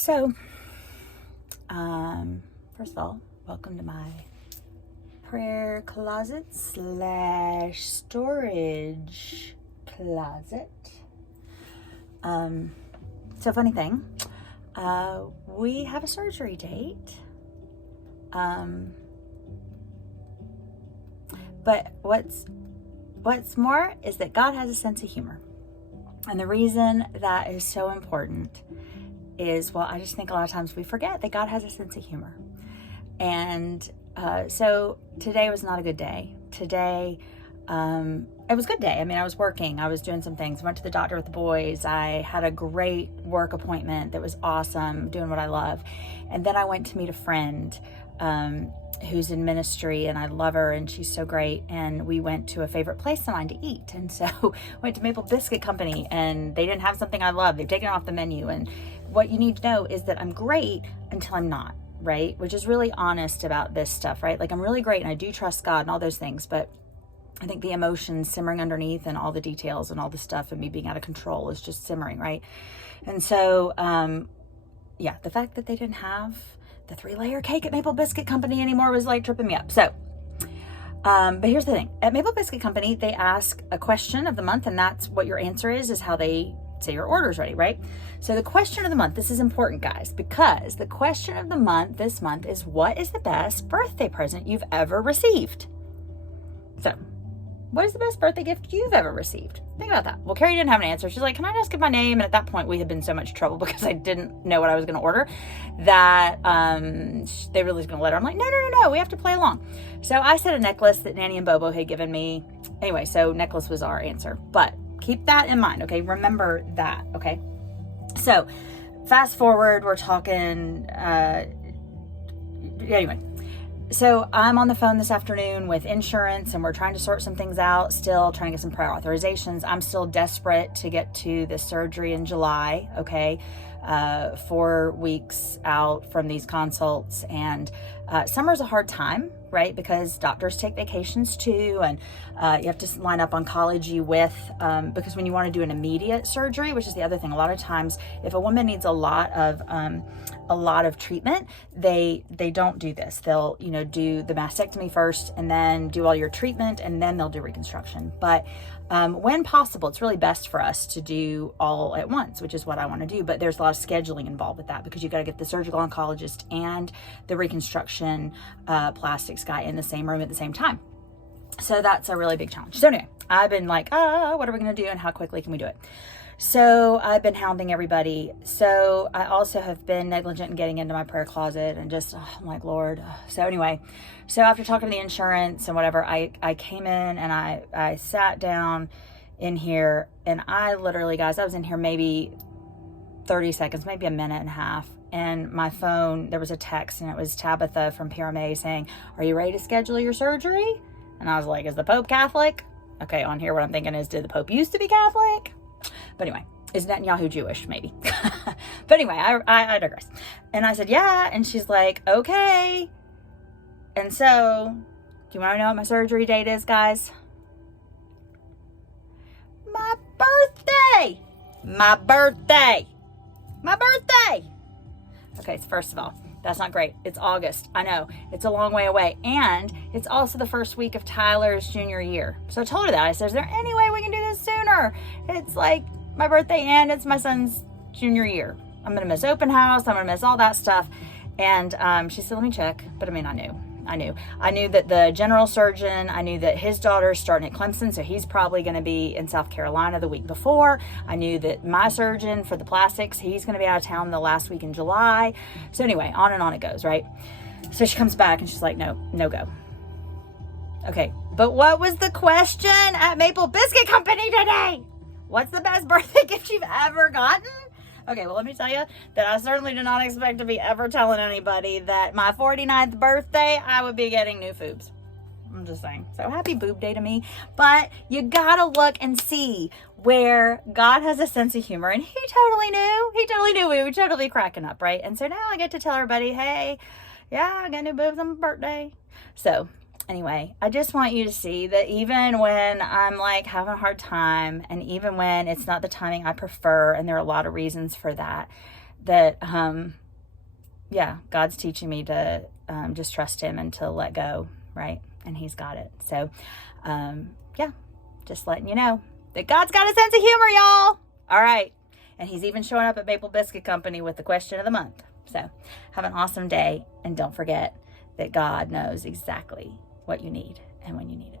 So, first of all, welcome to my prayer closet / storage closet. So funny thing, we have a surgery date. But what's more is that God has a sense of humor. And the reason that is so important is, well, I just think a lot of times we forget that God has a sense of humor. And so today was not a good day. Today, it was a good day. I mean, I was working, I was doing some things, went to the doctor with the boys. I had a great work appointment that was awesome, doing what I love. And then I went to meet a friend who's in ministry, and I love her, and she's so great. And we went to a favorite place of mine to eat. And so went to Maple Biscuit Company, and they didn't have something I love. They've taken it off the menu. And what you need to know is that I'm great until I'm not, right? Which is really honest about this stuff, right? Like, I'm really great and I do trust God and all those things, but I think the emotions simmering underneath and all the details and all the stuff and me being out of control is just simmering, right? And so, the fact that they didn't have the 3-layer cake at Maple Biscuit Company anymore was like tripping me up. So, but here's the thing. At Maple Biscuit Company, they ask a question of the month, and that's what your answer is how they say your order's ready, right? So the question of the month, this is important, guys, because the question of the month this month is, what is the best birthday present you've ever received? So, what is the best birthday gift you've ever received? Think about that. Well, Carrie didn't have an answer. She's like, can I just give my name? And at that point, we had been in so much trouble because I didn't know what I was going to order that they were just going to let her. I'm like, no, we have to play along. So I said a necklace that Nanny and Bobo had given me. Anyway, so necklace was our answer. But keep that in mind, okay? Remember that, okay? So fast forward, we're talking, anyway. So I'm on the phone this afternoon with insurance, and we're trying to sort some things out, still trying to get some prior authorizations. I'm still desperate to get to the surgery in July, okay? 4 weeks out from these consults, and summer's a hard time, right? Because doctors take vacations too, and you have to line up oncology with, because when you want to do an immediate surgery, which is the other thing, a lot of times if a woman needs a lot of treatment, they don't do this. They'll, do the mastectomy first and then do all your treatment, and then they'll do reconstruction. But when possible, it's really best for us to do all at once, which is what I want to do. But there's a lot of scheduling involved with that, because you got to get the surgical oncologist and the reconstruction plastics guy in the same room at the same time. So that's a really big challenge. So anyway, I've been like, what are we going to do and how quickly can we do it? So I've been hounding everybody. So I also have been negligent in getting into my prayer closet, and just, I'm like, Lord. So anyway, so after talking to the insurance and whatever, I came in and I sat down in here, and I literally, guys, I was in here maybe 30 seconds, maybe a minute and a half. And my phone, there was a text, and it was Tabitha from PRMA saying, are you ready to schedule your surgery? And I was like, is the Pope Catholic? Okay, on here, what I'm thinking is, did the Pope used to be Catholic? But anyway, is Netanyahu Jewish? Maybe. But anyway, I digress. And I said, yeah. And she's like, okay. And so, do you want to know what my surgery date is, guys? My birthday. My birthday. My birthday. Okay, so first of all, that's not great. It's August. I know. It's a long way away. And it's also the first week of Tyler's junior year. So I told her that. I said, is there any way we can do this sooner? It's like my birthday and it's my son's junior year. I'm going to miss open house. I'm going to miss all that stuff. And she said, let me check. But I mean, I knew that the general surgeon, I knew that his daughter's starting at Clemson, so he's probably going to be in South Carolina the week before. I knew that my surgeon for the plastics, he's going to be out of town the last week in July. So anyway, on and on it goes, right? So she comes back and she's like, no go. Okay, but what was the question at Maple Biscuit Company today? What's the best birthday gift you've ever gotten? Okay, well, let me tell you that I certainly do not expect to be ever telling anybody that my 49th birthday, I would be getting new boobs. I'm just saying. So happy boob day to me. But you gotta look and see where God has a sense of humor. And he totally knew. We were totally cracking up, right? And so now I get to tell everybody, hey, yeah, I got new boobs on my birthday. So anyway, I just want you to see that even when I'm like having a hard time, and even when it's not the timing I prefer, and there are a lot of reasons for that, that, yeah, God's teaching me to just trust him and to let go, right? And he's got it. So, yeah, just letting you know that God's got a sense of humor, y'all. All right. And he's even showing up at Maple Biscuit Company with the question of the month. So have an awesome day. And don't forget that God knows exactly what you need and when you need it.